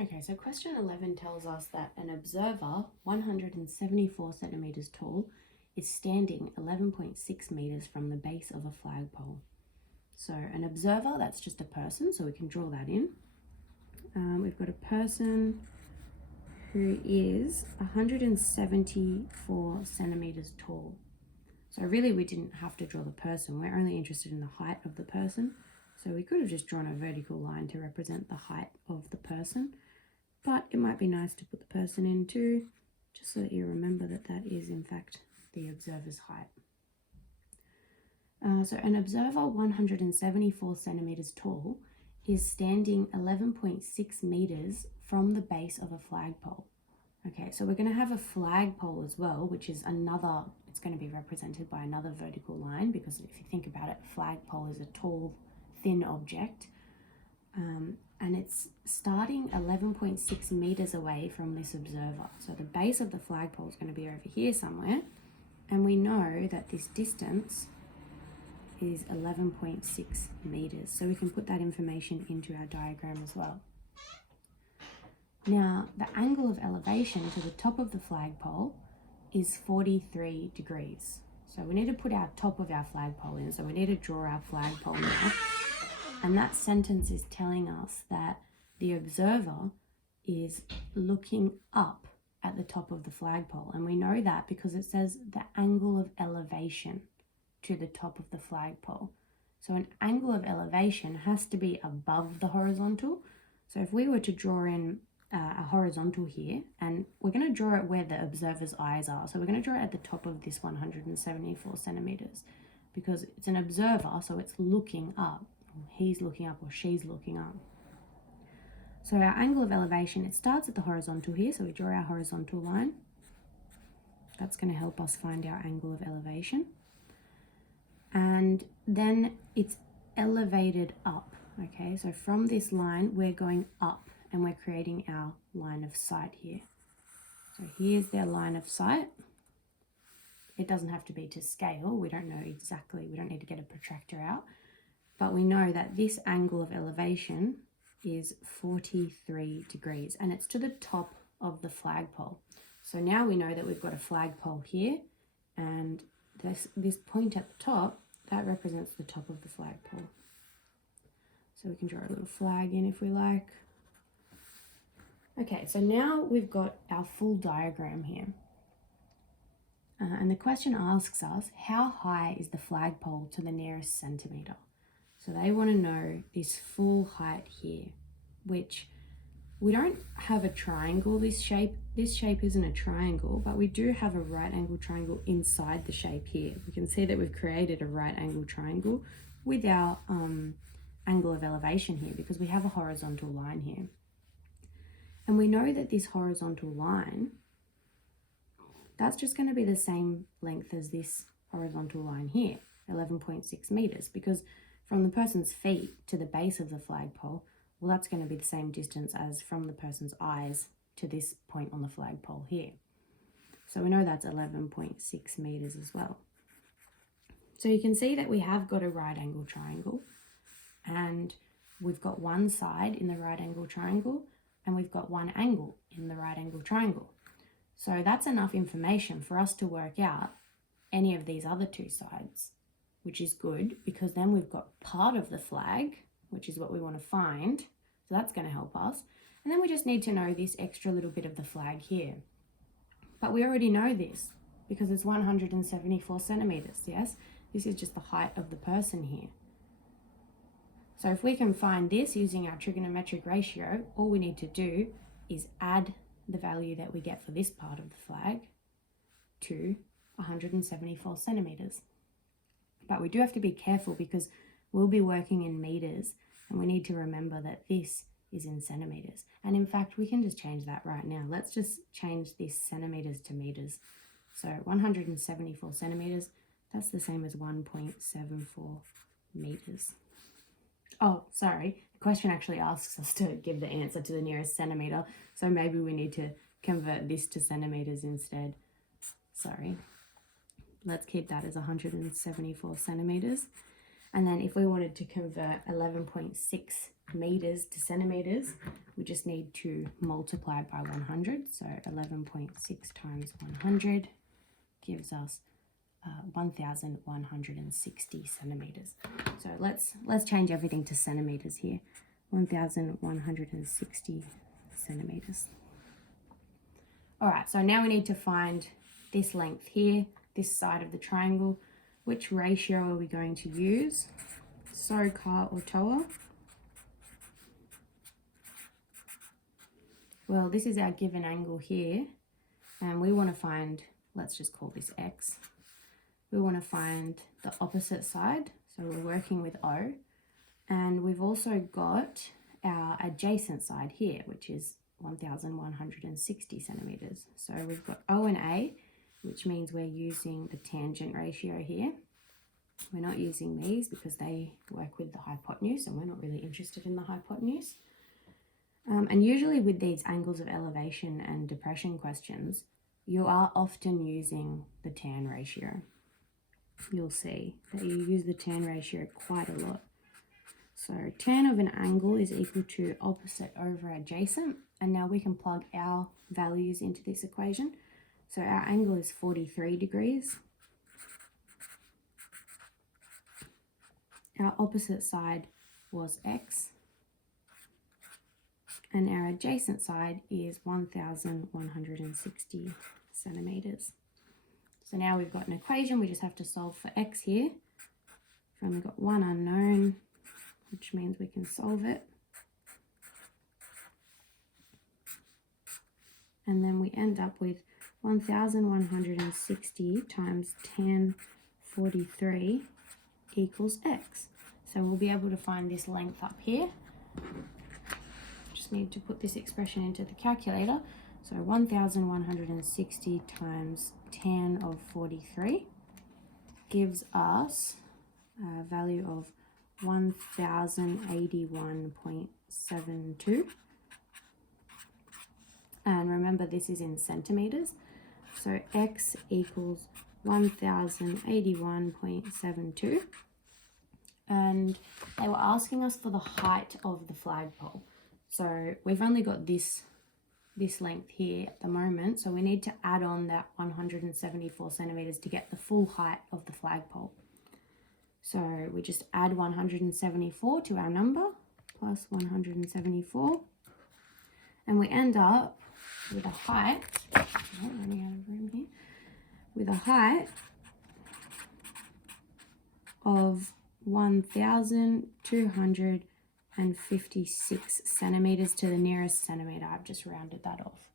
Okay, so question 11 tells us that an observer, 174 centimeters tall, is standing 11.6 meters from the base of a flagpole. So an observer, that's just a person, so we can draw that in. We've got a person who is 174 centimeters tall. So really we didn't have to draw the person, we're only interested in the height of the person. So we could have just drawn a vertical line to represent the height of the person. But it might be nice to put the person in too, just so that you remember that that is in fact the observer's height. So an observer 174 centimeters tall is standing 11.6 meters from the base of a flagpole. Okay, so we're going to have a flagpole as well, which is another, it's going to be represented by another vertical line, because if you think about it, a flagpole is a tall, thin object. And it's starting 11.6 meters away from this observer. So the base of the flagpole is going to be over here somewhere. And we know that this distance is 11.6 meters. So we can put that information into our diagram as well. Now, the angle of elevation to the top of the flagpole is 43 degrees. So we need to put our top of our flagpole in. So we need to draw our flagpole now. And that sentence is telling us that the observer is looking up at the top of the flagpole. And we know that because it says the angle of elevation to the top of the flagpole. So an angle of elevation has to be above the horizontal. So if we were to draw in a horizontal here, and we're going to draw it where the observer's eyes are. So we're going to draw it at the top of this 174 centimeters because it's an observer, so it's looking up. He's looking up or she's looking up. So our angle of elevation, it starts at the horizontal here, so we draw our horizontal line. That's going to help us find our angle of elevation. And then it's elevated up, okay? So from this line, we're going up and we're creating our line of sight here. So here's their line of sight. It doesn't have to be to scale. We don't know exactly, we don't need to get a protractor out. But we know that this angle of elevation is 43 degrees and it's to the top of the flagpole. So now we know that we've got a flagpole here and this point at the top, that represents the top of the flagpole. So we can draw a little flag in if we like. Okay, so now we've got our full diagram here. And the question asks us, how high is the flagpole to the nearest centimetre? So they want to know this full height here, which we don't have a triangle, this shape isn't a triangle, but we do have a right angle triangle inside the shape here. We can see that we've created a right angle triangle with our angle of elevation here because we have a horizontal line here. And we know that this horizontal line, that's just going to be the same length as this horizontal line here, 11.6 meters, because from the person's feet to the base of the flagpole, well, that's going to be the same distance as from the person's eyes to this point on the flagpole here. So we know that's 11.6 meters as well. So you can see that we have got a right angle triangle and we've got one side in the right angle triangle and we've got one angle in the right angle triangle. So that's enough information for us to work out any of these other two sides, which is good because then we've got part of the flag, which is what we want to find. So that's going to help us. And then we just need to know this extra little bit of the flag here. But we already know this because it's 174 centimeters, yes? This is just the height of the person here. So if we can find this using our trigonometric ratio, all we need to do is add the value that we get for this part of the flag to 174 centimeters. But we do have to be careful because we'll be working in meters and we need to remember that this is in centimeters. And in fact, we can just change that right now. Let's just change this centimeters to meters. So 174 centimeters, that's the same as 1.74 meters. Oh, sorry. The question actually asks us to give the answer to the nearest centimeter. So maybe we need to convert this to centimeters instead. Sorry. Let's keep that as 174 centimeters. And then if we wanted to convert 11.6 meters to centimeters, we just need to multiply by 100. So 11.6 times 100 gives us 1,160 centimeters. So let's change everything to centimeters here. 1,160 centimeters. All right, so now we need to find this length here, this side of the triangle. Which ratio are we going to use? SOHCAHTOA or TOA? Well, this is our given angle here, and we want to find, let's just call this X. We want to find the opposite side, so we're working with O. And we've also got our adjacent side here, which is 1,160 centimeters. So we've got O and A, which means we're using the tangent ratio here. We're not using these because they work with the hypotenuse, and we're not really interested in the hypotenuse. And usually with these angles of elevation and depression questions, you are often using the tan ratio. You'll see that you use the tan ratio quite a lot. So tan of an angle is equal to opposite over adjacent. And now we can plug our values into this equation. So our angle is 43 degrees. Our opposite side was X. And our adjacent side is 1,160 centimeters. So now we've got an equation. We just have to solve for X here. We've only got one unknown, which means we can solve it. And then we end up with 1,160 times tan 43 equals X. So we'll be able to find this length up here. Just need to put this expression into the calculator. So 1,160 times tan of 43 gives us a value of 1,081.72. And remember, this is in centimeters. So X equals 1,081.72. And they were asking us for the height of the flagpole. So we've only got this length here at the moment. So we need to add on that 174 centimeters to get the full height of the flagpole. So we just add 174 to our number, plus 174. And we end up with a height, running out of room here, with a height of 1,256 centimeters to the nearest centimeter. I've just rounded that off.